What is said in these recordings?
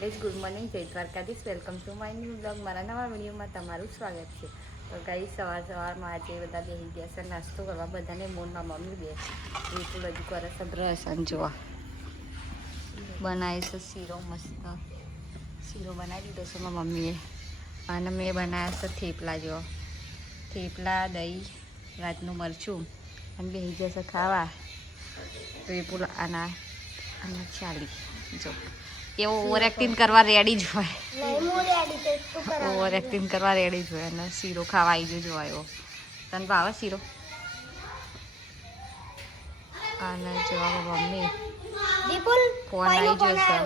Guys good morning, જય Dwarkadhish. Welcome to my new blog. મારા નવા વિડીયોમાં તમારું સ્વાગત છે. તો ગાઈસ સવારમાં આજે બધા બેસી ગયા છે નાસ્તો કરવા. બધાને મોનમાં મમ્મી બે બિલકુલ હજુ કરે છે બ્રશ અને જોવા બનાવે છે શીરો. મસ્ત શીરો બનાવી દીધો છે મારા મમ્મીએ. અને મેં બનાવ્યા છે થેપલા. જો થેપલા, દહીં, રાતનું મરચું અને બેસી જશે ખાવા. વિપુલ આના ચાલી જો એવો ઓવર એક્ટિંગ કરવા રેડી જ હોય. ઓવર એક્ટિંગ કરવા રેડી જ હોય. અને શીરો ખાવા આવી જો આવ્યો. તને ભાવે શીરો? અને જો મમ્મી ફોન આવી ગયો છે.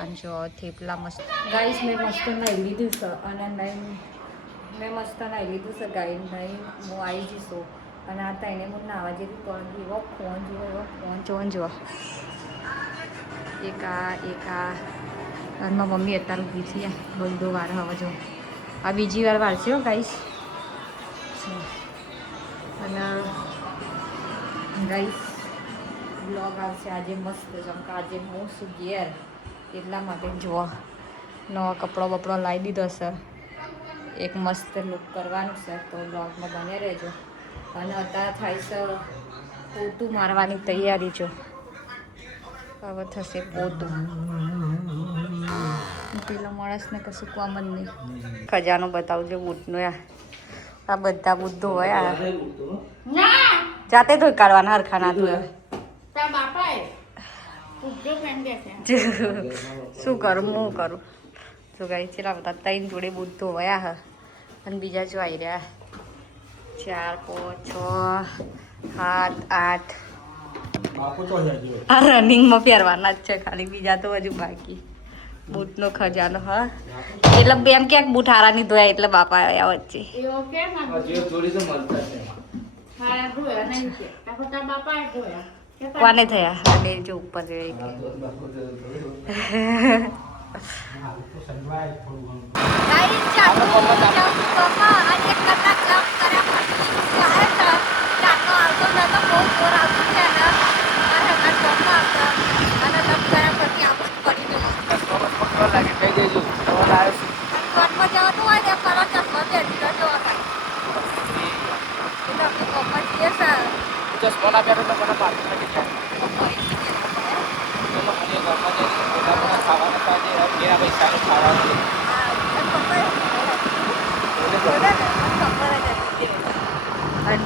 અને જો થેપલા મસ્ત. ગાઈસ મેં મસ્ત નાહી લીધું છે. અને મેં મસ્ત નાહી લીધું છે. ગાઈ નહીં હું આવી જઈશું. અને આ તઈને હું નાવા જેવી પણ એવો ફોન જોવો, એવો ફોન જોવો. એકા અને મારી મમ્મી અત્યારે ઊભી થઈ બધો વાર. હવે જો આ બીજી વાર વાર છે હો ગાઈસ. અને ગાઈસ બ્લોગ આવશે આજે મસ્ત. જેમ કે આજે હું છું ઘેર એટલા માટે જોવા નવા કપડો બપડો લાવી દીધો છે. એક મસ્ત લુક કરવાનું છે. તો બ્લોગમાં બને રહેજો. અને અત્યારે થાય છે પોતું મારવાની તૈયારી. જો હવે થશે પોતું. પેલો માણસને કશું કામ જ નહીં. ખજાનો બતાવજો બૂટનો. આ બધા બૂટ ધોયા જાતે ધોઈ કાઢવાના હરખા ના ધોયા. શું કરું હું કરું? જો ગાઈ ચેલા બધા 3 જોડે બૂટ ધોયા હ. અને બીજા જો આવી રહ્યા 4 5 6 7 8 આ રનિંગમાં પહેરવાના જ છે ખાલી. બીજા તો હજુ બાકી. બૂટનો ખજાનો. હા એટલે બેન ક્યાંક બૂટ હારા નહીં ધોયા એટલે બાપા આવ્યા વચ્ચે. કોને થયા? અને જો ઉપર જોઈ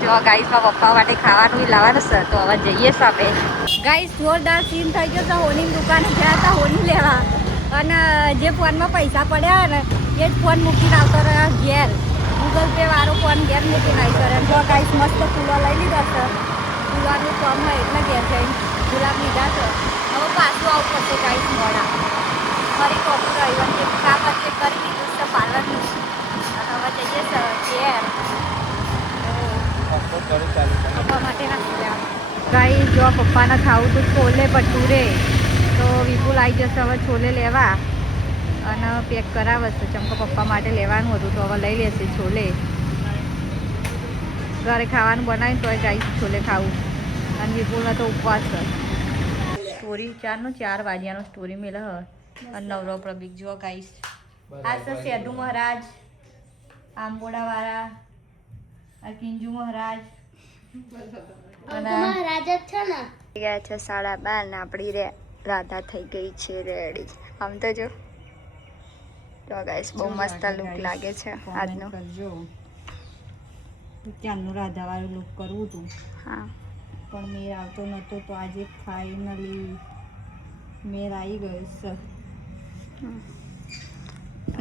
જો ગાઈસમાં પપ્પા માટે ખાવાનું લાવવાનું છે. તો હવે જઈએ સામે. ગાઈસ જોરદાર સીન થઈ ગયો છે. હોની દુકાને ગયા હતા હોની લેવા. અને જે ફોનમાં પૈસા પડ્યા ને એ જ ફોન મૂકીને આવતો રહ્યા ઘેર. ગૂગલ પે વાળો ફોન ઘેર મૂકીને આવી કરે. જો ગાઈસ મસ્ત ફૂલો લઈ લીધા છે. ફૂલાનું કામ હોય એટલે ઘેર જઈને ગુલાબ લીધા છે. હવે પાછું આવું પડશે ગાઈસ મોડા. ફરી કોપી રહ્યું અને કામ અત્યારે કરી દીધું છે પાર્લરનું. અને હવે જઈએ ઘેર પપ્પા માટે ના. ગાઈ જો પપ્પાને ખાવું તો છોલે ભટુરે. તો વિપુલ આવી જશે હવે છોલે લેવા. અને પેક કરાવે છે. ચમકો પપ્પા માટે લેવાનું હતું તો હવે લઈ લેશે છોલે. ઘરે ખાવાનું બનાવીને તોય ગાઈ છોલે ખાવું. અને વિપુલનો તો ઉપવાસ છે. સ્ટોરી 4 વાગ્યાનો સ્ટોરી મેળે હ. અને નવરો પ્રબીક જો ગાઈશ. આ છે સેધુ મહારાજ, આંબોડાવાળા, આ કિંજુ મહારાજ. મહારાજ જ છે ને. ગયા છે 12:30 ને આપણી રાધા થઈ ગઈ છે રેડી. આમ તો જો ગાઈસ બહુ મસ્ત લુક લાગે છે આજનો. ક્યાંનું રાધા વાળું લુક કરવું હતું. હા પણ મેર આવતો નહોતો. તો આજે ફાઇનલી મેર આવી ગયો છે.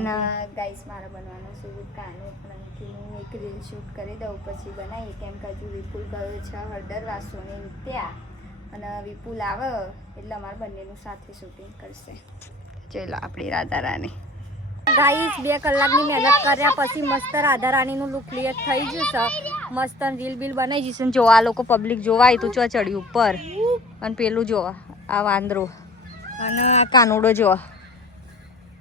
ના ગાઈસ મારે બનવાનો છે કાનો. પણ હું એક રીલ શૂટ કરી દઉં પછી બનાવીએ. કેમ કે હજુ વિપુલ ગયો છે હળદર વાસોને ત્યાં. અને વિપુલ આવે એટલે અમારે બંનેનું સાથે શૂટિંગ કરશે. ચલો આપણી રાધા રાણી. ગાઈસ 2 કલાકની મહેનત કર્યા પછી મસ્ત રાધા રાણીનું લુક ક્લિયર થઈ ગયું છે. મસ્ત રીલ બિલ બનાવી જઈશ. જો આ લોકો પબ્લિક જોવા આવ્યું તું ચો ચડ્યું ઉપર. અને પેલું જોવા આ વાંદરો. અને આ કાનુડો જોવા.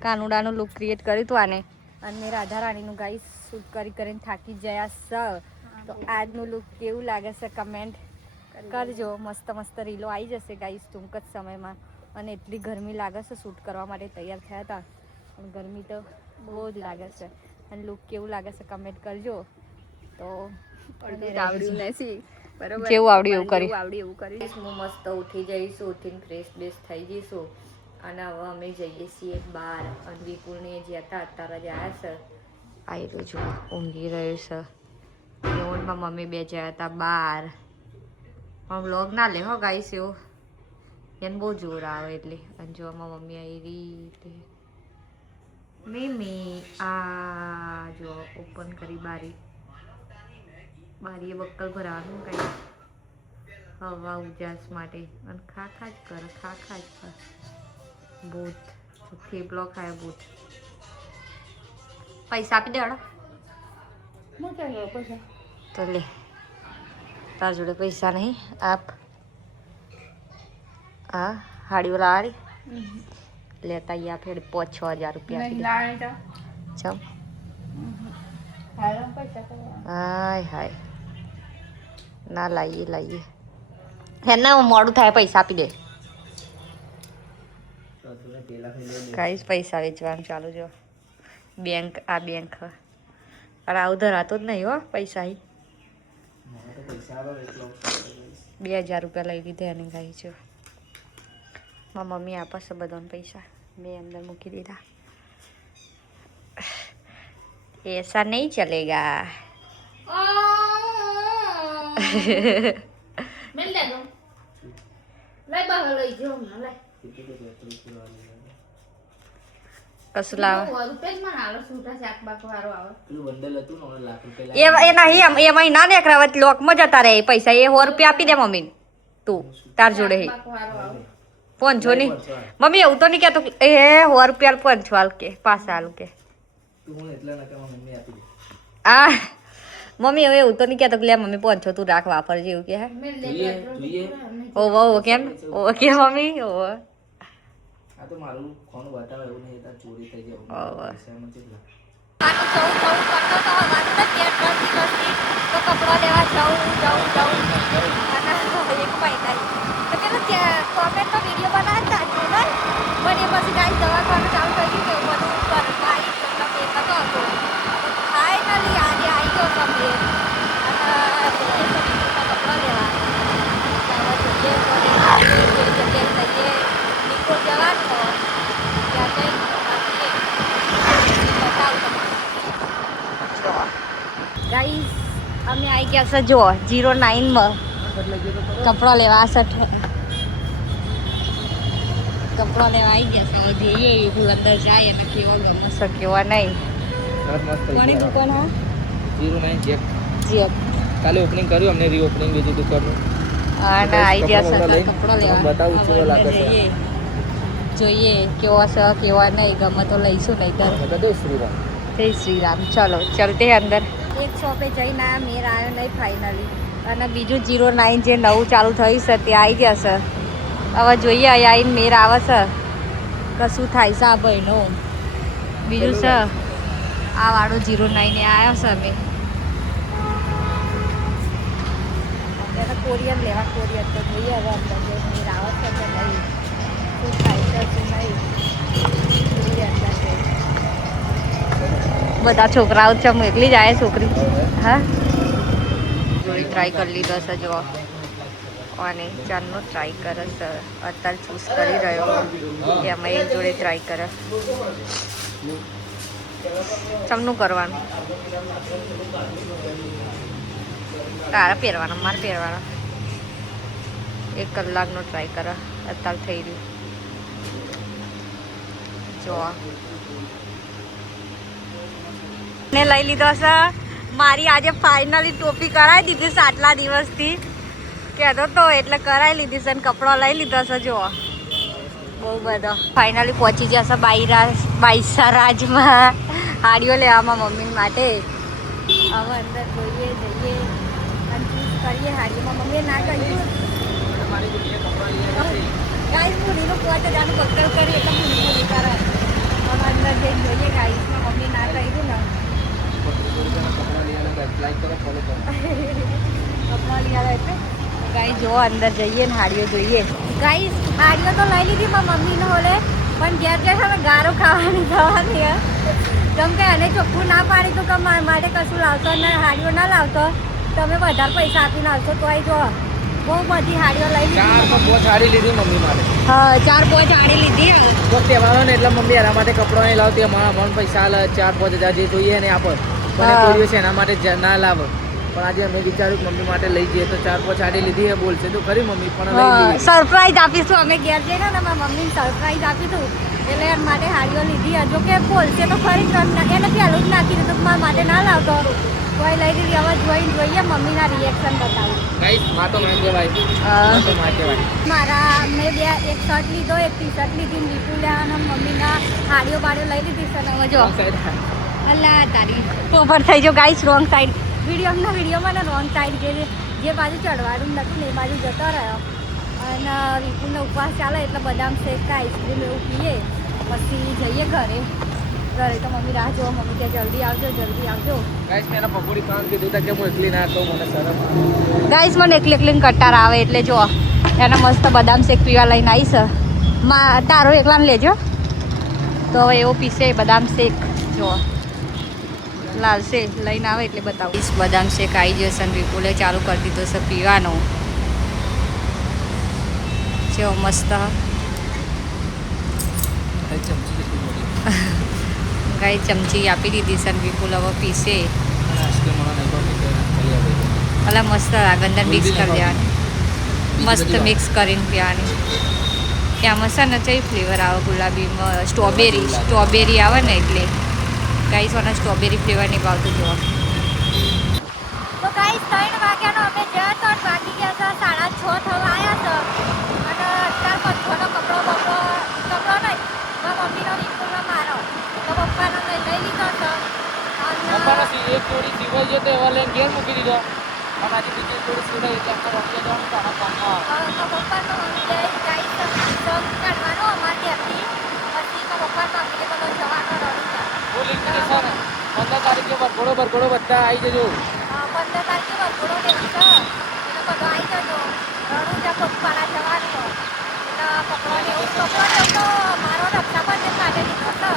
કાનુડાનું લુક ક્રિએટ કર્યું હતું આને. અને રાધા રાણીનું ગાઈસ શૂટ કરીને થાકી ગયા છે. તો આજનું લુક કેવું લાગે છે કમેન્ટ કરજો. મસ્ત રીલો આવી જશે ગાઈસ ટૂંક જ સમયમાં. અને એટલી ગરમી લાગે છે. શૂટ કરવા માટે તૈયાર થયા હતા પણ ગરમી તો બહુ જ લાગે છે. અને લુક કેવું લાગે છે કમેન્ટ કરજો. તો આવડ્યું નથી બરોબર, જેવું આવડ્યું એવું કરી હું મસ્ત ઉઠી જઈશું. ઉઠીને ફ્રેશ બેશ થઈ જઈશું અને હવે અમે જઈએ છીએ બહાર. અને વિપુલને જે હતા અત્યારે જ આવ્યા છે. આવી રહ્યું છું ઊંઘી રહ્યું છે. એવોનમાં મમ્મી બે ગયા હતા બહાર. પણ વ્લોગ ના લે હો ગાઈસ એવો, એને બહુ જોર આવે એટલે. અને જોવામાં મમ્મી આવી રીતે મીમી આ જો ઓપન કરી બારીએ બક્કલ ભરાવાનું કઈ હવા ઉજાસ માટે. અને ખા જ કરે ભૂત થેપલો ખાય ભૂત. પૈસા આપી દેવાડો તો લે, તાર જોડે પૈસા નહીં આપ. હા હાડીઓ લાવાડી લેતા ગયા ફેર 5-6 હજાર રૂપિયા ચમ. હાય હાય ના લાવીએ એના મોડું થાય પૈસા આપી દે. કઈ પૈસા વેચવાનું ચાલુ જો બેંક આ બેંક અરે આવું ધરાતો જ નહીં હો પૈસા. 2000 રૂપિયા લઈ લીધા એને ગાઈ છે. મારી મમ્મી આપે છે બધાને પૈસા, મેં અંદર મૂકી દીધા. ऐसा नहीं चलेगा. मिल ले दो લઈ બહાર લઈ જો ને લઈ કશું લાવ રૂપિયા માં આલો છૂટા શાક બાક વાળો આવે પેલું બંડલ હતું ને લાખ રૂપિયા એ નહીં એમાં ના દેખરાવત લોક માં જતા રહે પૈસા. એ 100 રૂપિયા આપી દે મમ્મી તું તાર જોડે હે પોંચો ની મમ્મી એવું તો નહીં કહેતો એ 100 રૂપિયા પંચવાલ કે પાછા આલું કે તું એટલા નકા મમ્મી આપી દે. આ મમ્મી હવે એવું તો નહીં કહેતો કે લે મમ્મી પોંચો તું રાખ વાપર જેવું કે હે ઓ કેમ ઓ કે મમ્મી ઓ આ તો મારું ફોન બતાવે એવું નહીં તો ચોરી થઈ જાય. તો કપડા લેવા જાઉં અને એક મહિના તો પેલો કોમેન્ટ તો વિડીયો બનાવતા જ ને પણ એ પછી ગાઈ દવા કરવાનું ચાલુ કરી દીધું બધું કરવાઈ મતલબ એક હતો ફાઇનલી આજે આવી ગયો તમે અને કપડા લેવા ગાઈસ અમે આવી ગયા છે જો 09 માં કપડા લેવા કપડા લેવા આવી ગયા છે. જોઈએ હું અંદર જાય અને કેવો ગમે છે કેવા નહીં. કોની દુકાન હા 09 જેક કાલે ઓપનિંગ કર્યું અમને રીઓપનિંગ બીજી દુકાનનું અને આવી ગયા છે કપડા લેવા બતાવું કેવો લાગે છે. જોઈએ કેવો છે કેવા નહીં ગમે તો લઈશું નહીં તો જય શ્રી રામ. ચલો ચલતે અંદર. એક શોપે જઈને આ મેર આવ્યો નહીં ફાઇનલી અને બીજું 09 જે નવું ચાલુ થયું છે તે આવી જશે. હવે જોઈએ અહીંયા આવીને મેર આવે છે કશું થાય છે આ ભાઈનો. બીજું છે આ વાળો 09 એ આવ્યો છે અમે અત્યારે કોરિયન લેવા કોરિયન તો જોઈએ હવે અંદર જે મેર આવે છે કે નહીં શું થાય છે શું નહીં જોઈએ અંદર બધા છોકરાઓ છે હું એકલી જ આવે છોકરી હા જોડી ટ્રાય કરી લીધો છે જો અને ચારનો ટ્રાય કરે છે અત્યારે ચૂઝ કરી રહ્યો કે અમે એક જોડે ટ્રાય કરે ચમનું કરવાનું તારા પહેરવાના મારે પહેરવાના 1 કલાકનો ટ્રાય કરે અત્યારે થઈ રહ્યું જો ને લઈ લીધો છે. મારી આજે ફાઇનલી ટોપી કરાવી દીધી છે આટલા દિવસથી કહેતો તો એટલે કરાવી લીધી છે અને કપડો લઈ લીધો છે જો બહુ બધો. ફાઇનલી પહોંચી જશે બાઈસરાજમાં હાડીઓ લેવામાં મમ્મી માટે. હવે અંદર જોઈએ જઈએ અને ચૂઝ કરીએ હાડીઓમાં મમ્મીએ ના કહ્યું ગાઈસ પૂરીનું 5000 બક્કર કરી એટલે પૂરી કરે. હવે અંદર જઈને જોઈએ ગાઈસમાં મમ્મી ના કહ્યું ને કપડા લઈ આવે એટલે ગાઈ જો અંદર જઈએ ને હાડીઓ જોઈએ ગાઈસ હાડીઓ તો લઈ લીધી મારા મમ્મીને હોલે, પણ ઘેર ઘેર હવે ગારો ખાવાની થવાની કેમ કે એને ચોખ્ખું ના પાડી તો કે મારા માટે કશું લાવતો ને હાડીઓ ના લાવતો, તમે વધારે પૈસા આપીને આવશો તો અહીં જો બહુ બધી હાડીઓ લઈ લીધી. 4-5 હાડી લીધી મમ્મી મારે. હા 4-5 હાડી લીધી. તો તહેવારો ને એટલે મમ્મી એના માટે કપડો નહીં લાવતી, અમારા અમને પૈસા લે 4-5 હજાર જે જોઈએ ને આપો, પણ કોઈ છે એના માટે ના લાવો. પણ આજે અમે વિચાર્યું કે મમ્મી માટે લઈ જઈએ તો 4-5 હાડી લીધી એ બોલશે તો ખરી મમ્મી, પણ લઈ લીધી. સરપ્રાઈઝ આપીશું અમે ઘેર જઈને ને મારા મમ્મીને સરપ્રાઈઝ આપીશું એટલે એના માટે હાડીઓ લીધી. જો કે બોલશે તો ખરી એને પહેલું જ નાખી દીધું મારા માટે ના લાવતો, કોઈ લઈ દીધી. હવે જોઈએ મમ્મીના રિએક્શન બતાવું. ગાઈસ માં તો માં કહેવાય. મારા મેં એક શર્ટ લીધો, એક ટી શર્ટ લીધી, વિપુલે અને મમ્મીના હાડીઓ બાડીઓ લઈ લીધી છે. હવે જો અલ્લા તારી ઓવર થઈ જો ગાઈસ, રોંગ સાઈડ વિડીયોમાં ને રોંગ સાઈડ જે બાજુ ચડવાનું નતું ને એ બાજુ જતો રહ્યો. અને વિપુલનો ઉપવાસ ચાલે એટલે બદામ શેક કે આઈસ્ક્રીમ એવું પીએ પછી જઈએ ઘરે તો મમ્મી રાહ જોવો, મમ્મી કે જલ્દી આવજો. ગાઈસ મેં પકોડી ખાવાનું કીધું હતા કે હું એકલી ના તો મને શરમ આવે. ગાઈસ મને એકલી કટાર આવે એટલે જો એને મસ્ત બદામ શેક પીવા લઈને આવીશ. તારો એકલાને લેજો તો હવે એવો પીશે બદામ શેક. જો લાલશે લઈને આવે એટલે બતાવું. બદામ શેક આવી જશે અને વિપુલે ચાલુ કરી દીધો છે પીવાનો. જો મસ્ત ગાઈ ચમચી આપી દીધી છે અને વિપુલ હવે પીશે. અલા મસ્ત લાગે, અંદર મિક્સ કરી દેવાની, મસ્ત મિક્સ કરીને પીવાની. ત્યાંમાં છે ને કઈ ફ્લેવર આવે ગુલાબીમાં સ્ટ્રોબેરી આવે ને એટલે ગાઈસ મને સ્ટ્રોબેરી ફ્લેવર નહીં ભાવતું. જોવા તો ગાઈસ 3 વાગ્યાનો અમે જ્યાં તો વાગી ગયા છે, 6:30 થવા આવ્યા છે. અને અત્યાર બધોનો કપડો નહીં મારા મમ્મીનો વિપુલનો મારો તો પપ્પાનો લઈ લીધો છે. પપ્પાનો એક જોડી સીવાઈ ગયો તો એવા લઈને ઘેર મૂકી દીધો. અને આજે બીજી જોડી સીવાઈ એટલે આપણે રમવા જવાનું તારા કામમાં. પપ્પાનો ગાઈસ કાઢવાનો અમારે ત્યાંથી પછી પપ્પા મમ્મીને બધો જવાનો રડું. બોલી છે ને 15 તારીખે બરઘોડો બધા આવી જજો. 15 તારીખે બરઘોડો લેવું છે એટલે બધો આવી જજો. રણું જ્યાં પગપાળા જવાનું એટલે પકડો લેવું તો મારો રક્ષાબંધન કાઢે લીધો છે.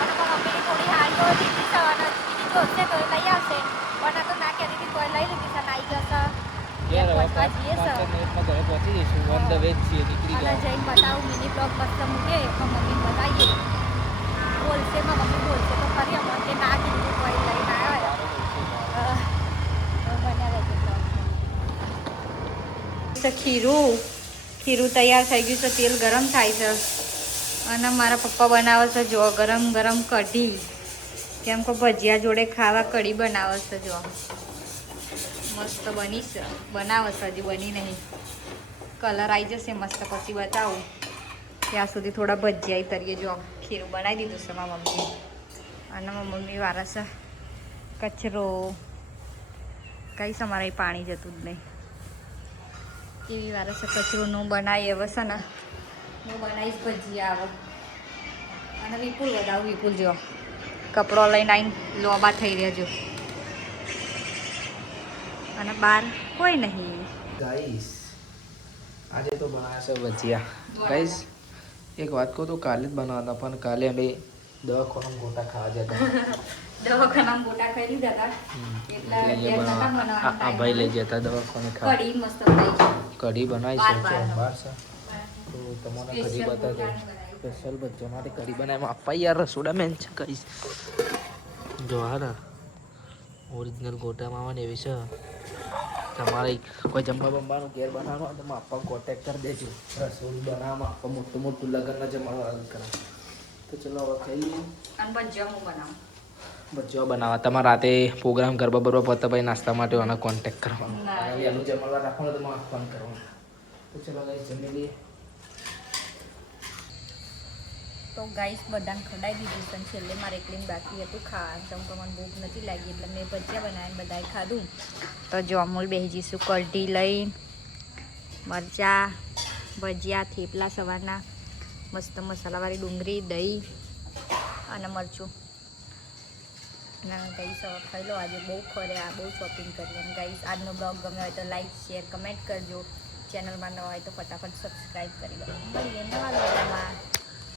અને મમ્મીની થોડી હાડીઓ લીધી છે અને બીજી જોશે તો લઈ આવશે, પણ આ તો ના કહેતી હતી કોઈ લઈ લીધી છે ને આવી જશે. પહોંચવા જઈએ છે ઘરે પહોંચી જઈશું. ઓન ધ વે છીએ, નીકળી અને ગયા. જઈને બતાવું મિની બ્લોગ મસ્ત મૂકે પણ મમ્મી બતાવીએ. બોલશે મમ્મી બોલશે તો ખરી અમારે કે ના કીધું કોઈ લઈને આવ્યો. ખીરું તૈયાર થઈ ગયું છે, તેલ ગરમ થાય છે અને મારા પપ્પા બનાવે છે જો ગરમ કઢી. કેમ કે ભજીયા જોડે ખાવા કઢી બનાવે છે. જો મસ્ત બની છે, બનાવે છે, હજી બની નહીં. કલર આવી જશે મસ્ત પછી બતાવું. ત્યાં સુધી થોડા ભજીયા તરીએ. જો ખીરું બનાવી દીધું છે મારા મમ્મી અને મારા મમ્મી વાળા છે કચરો. કઈ અમારે પાણી જતું જ નહીં એવી વાળા છે કચરો નું બનાવી. હવે છે ને હું બનાવીશ ભજીયા આવે અને વિપુલ વધાવું. વિપુલ જો કપડો લઈને આવીને લોબા થઈ રહ્યા જો અને બહાર કોઈ નહીં. ગાઈસ આજે તો બનાવ્યા છે ભજીયા. ગાઈસ એક વાત કહું તો કાલે જ બનાવતા પણ કાલે અમે દવાખાનામાં ગોટા ખાવા જતા. દવાખાનામાં ગોટા ખાઈ લીધા હતા આ ભાઈ લઈ જતા દવાખાને ખાવા. કઢી મસ્ત બનાવી, કઢી બનાવી છે સોમવાર છે તો તમને કઢી બતાવજો. સ્પેશિયલ બચ્ચો માટે કઢી બનાવી આપવા યાર રસોડા મેન છે. કહીશ જો હા ઓરિજિનલ ગોટામાં આવે ને એવી છે. તમારે કોઈ જમવા બમવાનું ઘેર બનાવવાનું હોય તો આપવા કોન્ટેક્ટ કરી દેજો. રસોડું બનાવવામાં આપવા મોટું લગ્નના જમવા કરા. તો ચલો હવે ખાઈ ભજીયા બનાવવા. તમારે રાતે પ્રોગ્રામ ગરબા બરબા પતા ભાઈ નાસ્તા માટે આના કોન્ટેક્ટ કરવાનો. એનું જમવા રાખવાનું તો આપવાનું કરવાનું. તો ચલો ગાઈસ જમી લઈએ. તો ગાઈસ બધાને ખડાઈ દીધું છે. છેલ્લે મારે એકલીને બાકી હતું ખાવાનું. તો મને ભૂખ નથી લાગી એટલે મેં ભજીયા બનાવીને બધાએ ખાધું. તો જો અમૂલ બેસી જઈશું કઢી લઈને, મરચાં, ભજીયા, થેપલા સવારના, મસ્ત મસાલાવાળી ડુંગળી, દહીં અને મરચું. અને ગાઈસ હવે ખાઈ લો. આજે બહુ ખોર્યા, બહુ શોપિંગ કરી. અને ગાઈસ આજનો બ્લોગ ગમ્યો હોય તો લાઈક, શેર, કમેન્ટ કરજો. ચેનલમાં નવા હોય તો ફટાફટ સબસ્ક્રાઈબ કરી દો મળીએ નવા વિડીયોમાં.